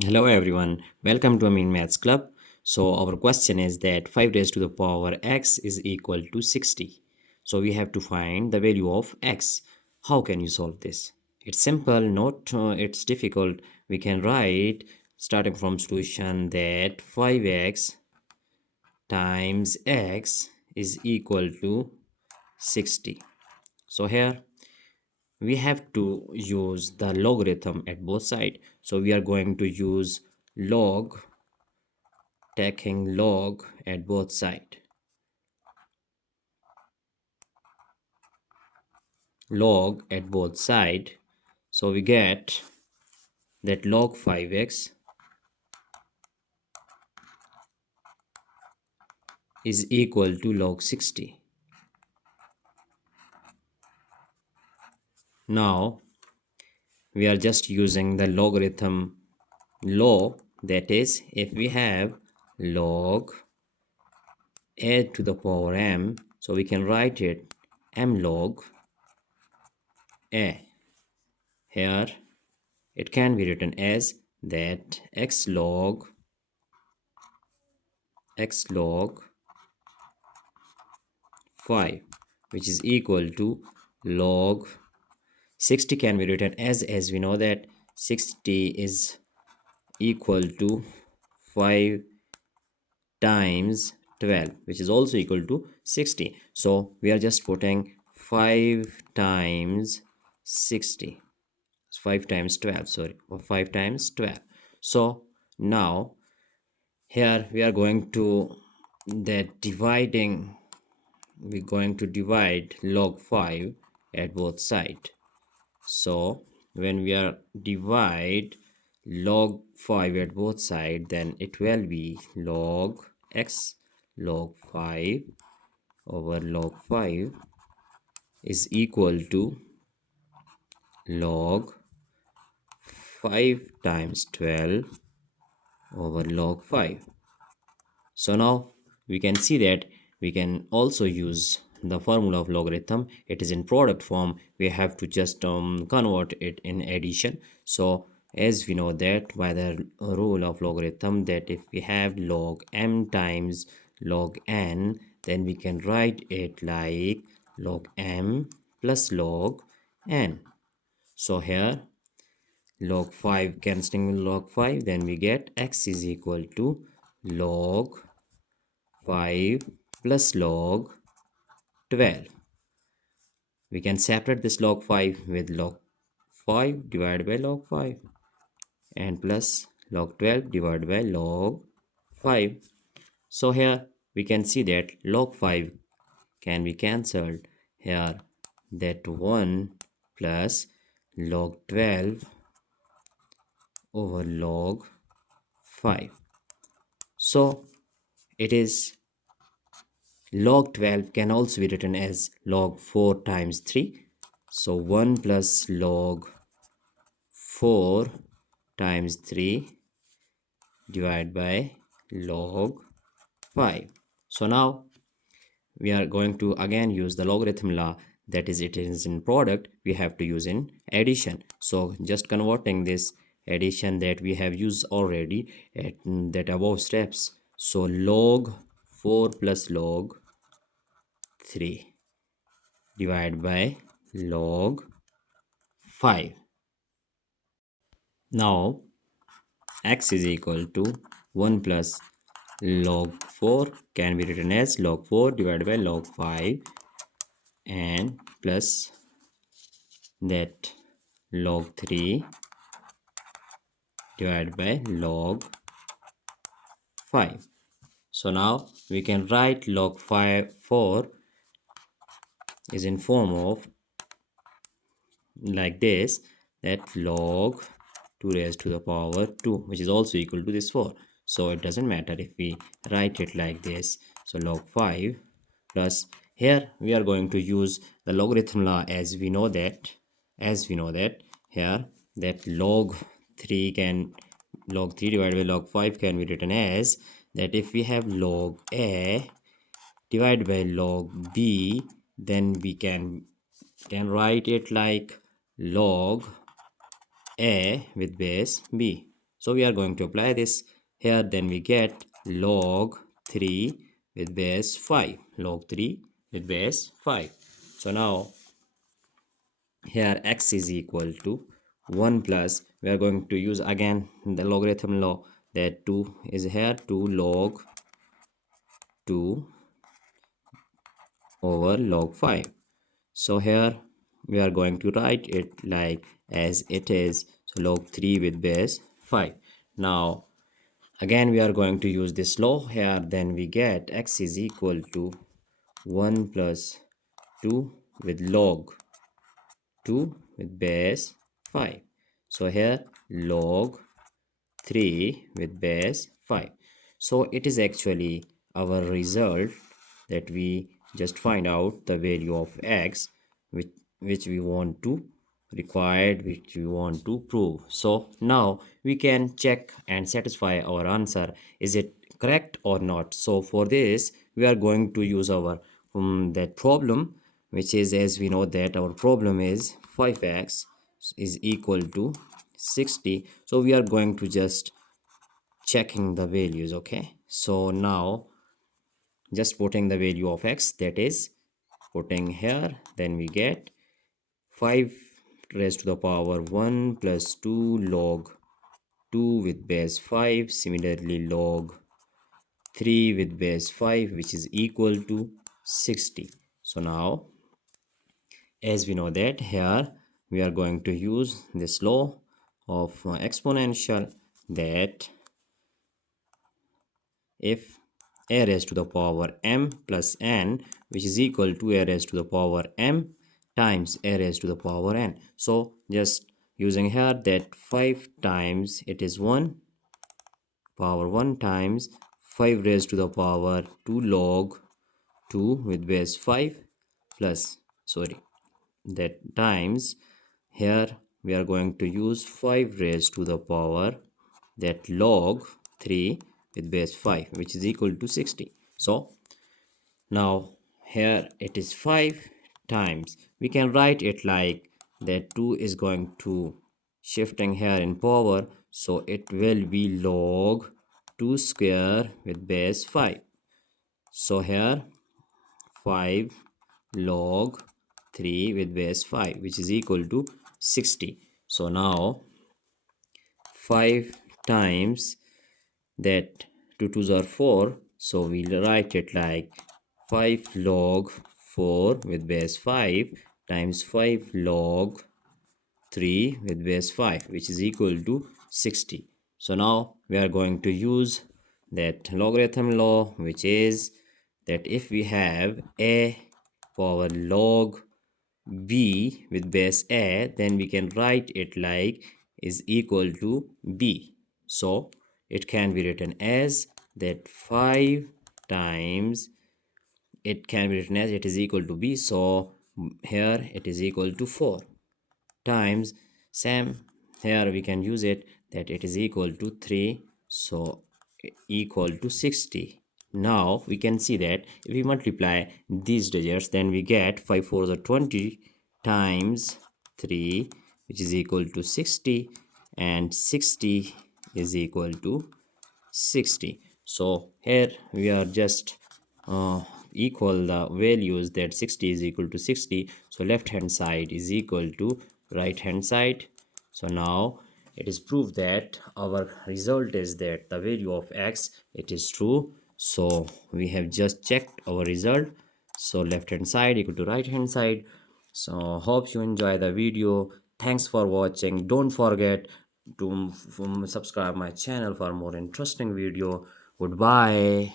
Hello everyone, welcome to Amin Maths Club. So our question is that 5 raised to the power x is equal to 60. So we have to find the value of x. How can you solve this? It's simple, not it's difficult. We can write starting from solution that 5x times x is equal to 60. So here we have to use the logarithm at both sides. So we are going to use log, taking log at both sides. Log at both sides. So we get that log 5x is equal to log 60. Now we are just using the logarithm law, that is, if we have log a to the power m, so we can write it m log a. Here it can be written as that x log 5, which is equal to log 60 can be written as we know that 60 is equal to 5 times 12, which is also equal to 60. So we are just putting 5 times 60, 5 times 12, sorry, or 5 times 12. So now here we are going to we're going to divide log 5 at both sides. So when we are divide log 5 at both sides, then it will be log x log 5 over log 5 is equal to log 5 times 12 over log 5. So now we can see that we can also use the formula of logarithm. It is in product form. We have to just convert it in addition. So as we know that by the rule of logarithm, that if we have log m times log n, then we can write it like log m plus log n. So here log 5 cancelling with log 5, then we get x is equal to log 5 plus log 12. We can separate this log 5 with log 5 divided by log 5 and plus log 12 divided by log 5. So here we can see that log 5 can be cancelled here, that 1 plus log 12 over log 5. So it is log 12 can also be written as log 4 times 3. So 1 plus log 4 times 3 divided by log 5. So now we are going to again use the logarithm law, that is, it is in product, we have to use in addition. So just converting this addition that we have used already at that above steps. So log 4 plus log 3 divided by log 5. Now x is equal to 1 plus log 4 can be written as log 4 divided by log 5 and plus that log 3 divided by log 5. So now we can write log 4 is in form of like this, that log 2 raised to the power 2, which is also equal to this 4. So it doesn't matter if we write it like this. So log 5 plus, here we are going to use the logarithm law, as we know that here that log 3 divided by log 5 can be written as that if we have log a divided by log b, then we can write it like log a with base b. So we are going to apply this here. Then we get log 3 with base 5. Log 3 with base 5. So now here x is equal to 1 plus, we are going to use again the logarithm law, that 2 is here, 2 log 2 over log 5. So here we are going to write it like as it is, so log 3 with base 5. Now again we are going to use this law here. Then we get x is equal to 1 plus 2 with log 2 with base 5. So here log 3 with base 5. So it is actually our result that we just find out the value of x which we want to which we want to prove. So now we can check and satisfy our answer, is it correct or not. So for this we are going to use our that problem, which is, as we know that our problem is 5x is equal to 60. So we are going to just checking the values. Okay, so now just putting the value of x, that is putting here, then we get 5 raised to the power 1 plus 2 log 2 with base 5, similarly log 3 with base 5, which is equal to 60. So now as we know that here we are going to use this law of exponential, that if a raised to the power m plus n, which is equal to a raised to the power m times a raised to the power n. So just using here that 5 times it is 1 power 1 times 5 raised to the power 2 log 2 with base 5 plus, sorry, that times here we are going to use 5 raised to the power that log 3 with base 5, which is equal to 60. So now here it is 5 times, we can write it like that 2 is going to shifting here in power, so it will be log 2 square with base 5. So here 5 log 3 with base 5, which is equal to 60. So now 5 times that 2 2s are 4, so we'll write it like 5 log 4 with base 5 times 5 log 3 with base 5, which is equal to 60. So now we are going to use that logarithm law, which is that if we have a power log b with base a, then we can write it like is equal to b. So it can be written as that 5 times, it can be written as it is equal to b. So here it is equal to 4 times same, here we can use it that it is equal to 3, so equal to 60. Now we can see that if we multiply these digits, then we get 5 4s are 20 times 3, which is equal to 60, and 60 is equal to 60. So here we are just equal the values, that 60 is equal to 60, so left hand side is equal to right hand side. So now it is proved that our result is that the value of x, it is true. So we have just checked our result, so left hand side equal to right hand side. So hope you enjoy the video. Thanks for watching. Don't forget to subscribe my channel for more interesting video. Goodbye.